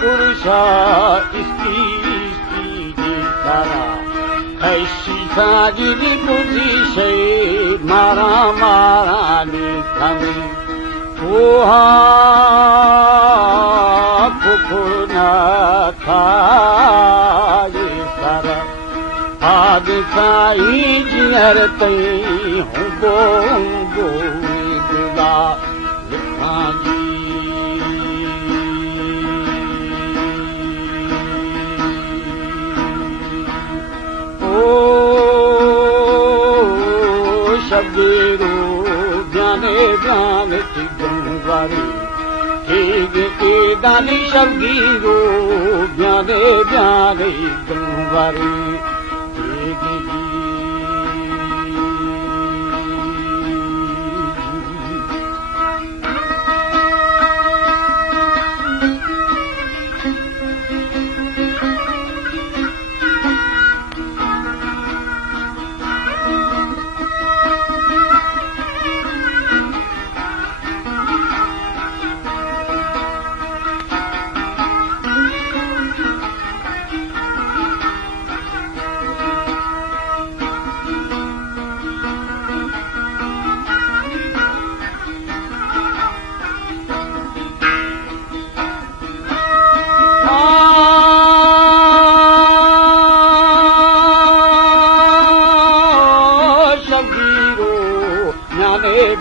पुरुषा स्त्री जे सारा ऐसी साजिनी बुझी शे मारा मारा निखमे ओहा फुफुना खाए सारा आग साई जियर तई हूँ गो गुला लिखा जी ओ शबीरो जाने जाने थी गंगारी के दानी शबीरो जाने जाने गंगारी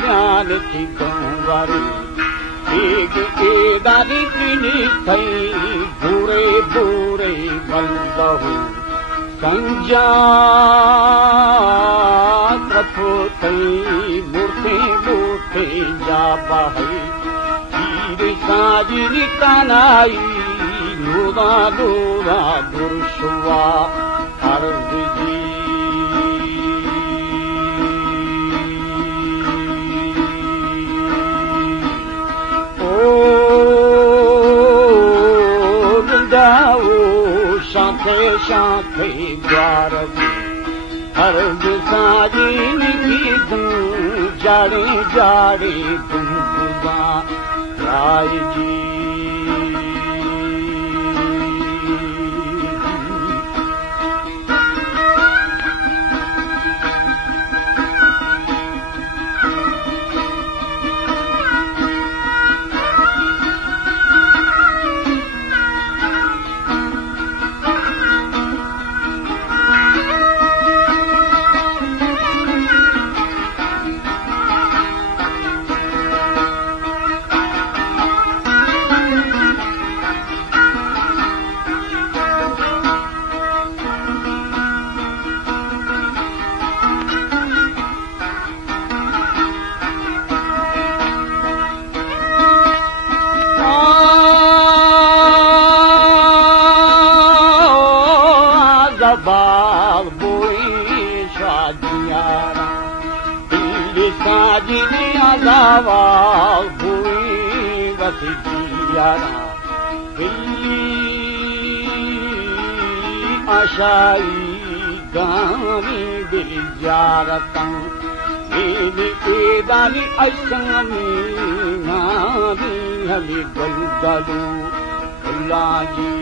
ज्ञान की गंवारी दादी किनी थई बुरे बुरे बंदहु संजा कफो थई मूर्ति मूर्ति जा बहई चीर साजिनी तनाई नूरा नूरा दुर्शुआ अर्ज जी शाखे शाखे द्वार अर्ज साजिनी की दूं जाड़े जाड़े गुनगुना राय जी बाग बोई शादियारा दिल्ली साजिनी आजावा बोई वसियारा दिल्ली आशाई गानी बिजारता मेरी एदानी ऐसनी नानी हमें गलगलू लाजी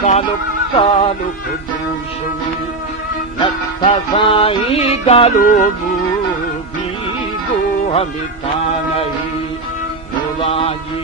सालुक सालुक दूषवी नत्था साई गालो बीगो हमें तानई बोलाजी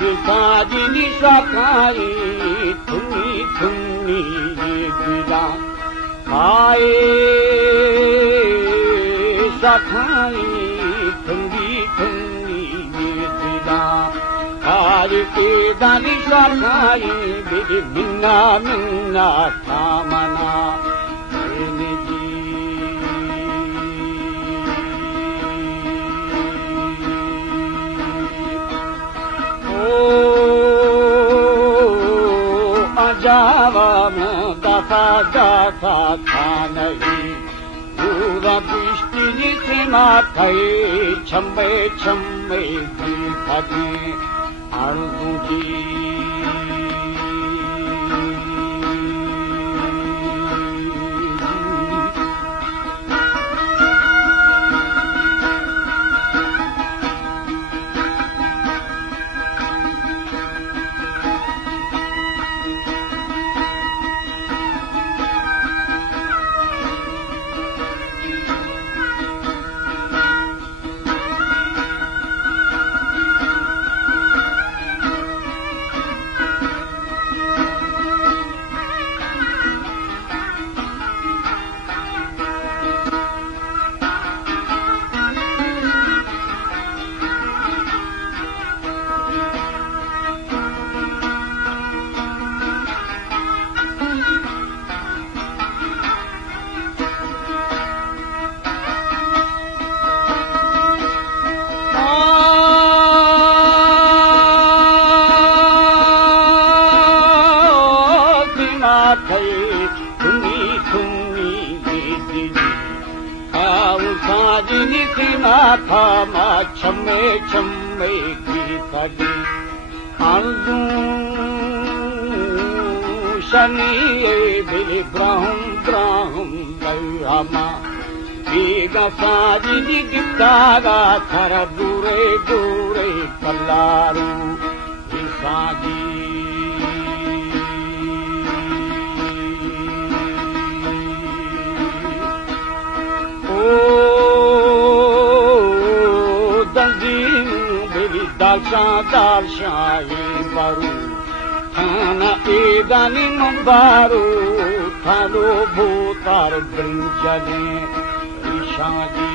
साजनी सखाई थुनी थुनी दिला खाए सखाई थुनी थुनी दिला आज के दानी सखाई बिरी मिन्ना मिन्ना कामना जावा में दफा दफा खानही पूरा दृष्टि सीमा खाए छम्बे छम्बे खगे अर्जुजी साजनी सीमा था मा छम्मे छम्मे की खगी अर्जू शनि बिली ब्राह्म ब्राह्म दयामा बीगा साजनी दिखागा थर दूरे दूरे कल्लारू साजी दाशाई बारू थाना एगानी बारू थानो भूतार ब्रिंजने ईशाजी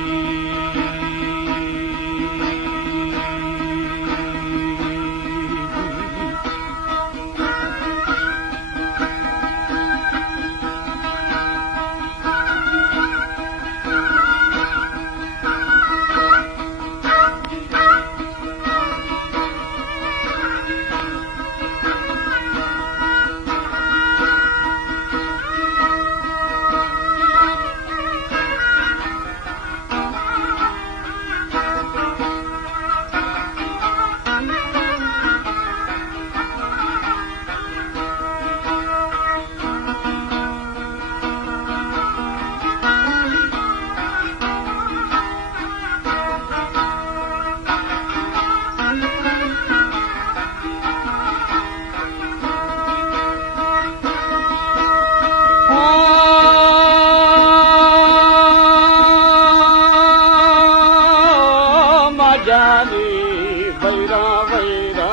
वैरा वैरा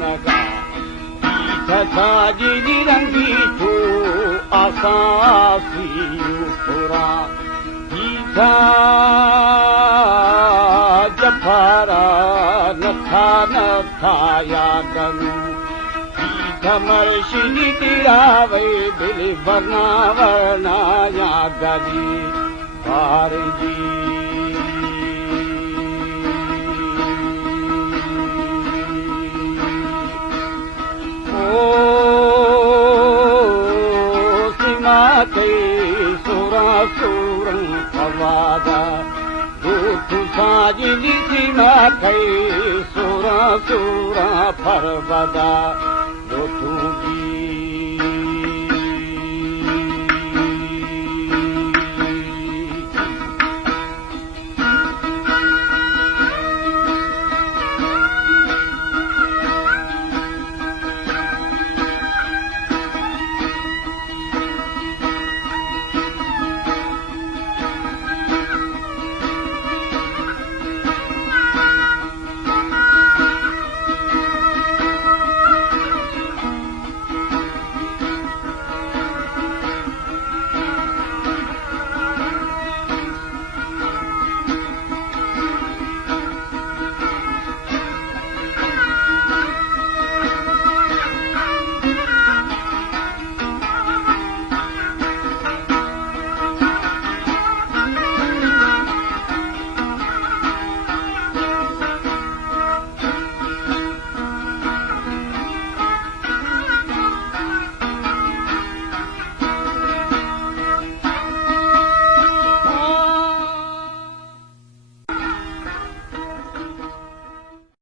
नगा साजनी रंगी थो आसासी थोरा जफारा नथा नथा यादनु मर्शिनी तिरावे दिल बना वरना यादगी जी सुरा सुरं पवादा दूत साजनी सीमा थे सुरा सुरा फरवदा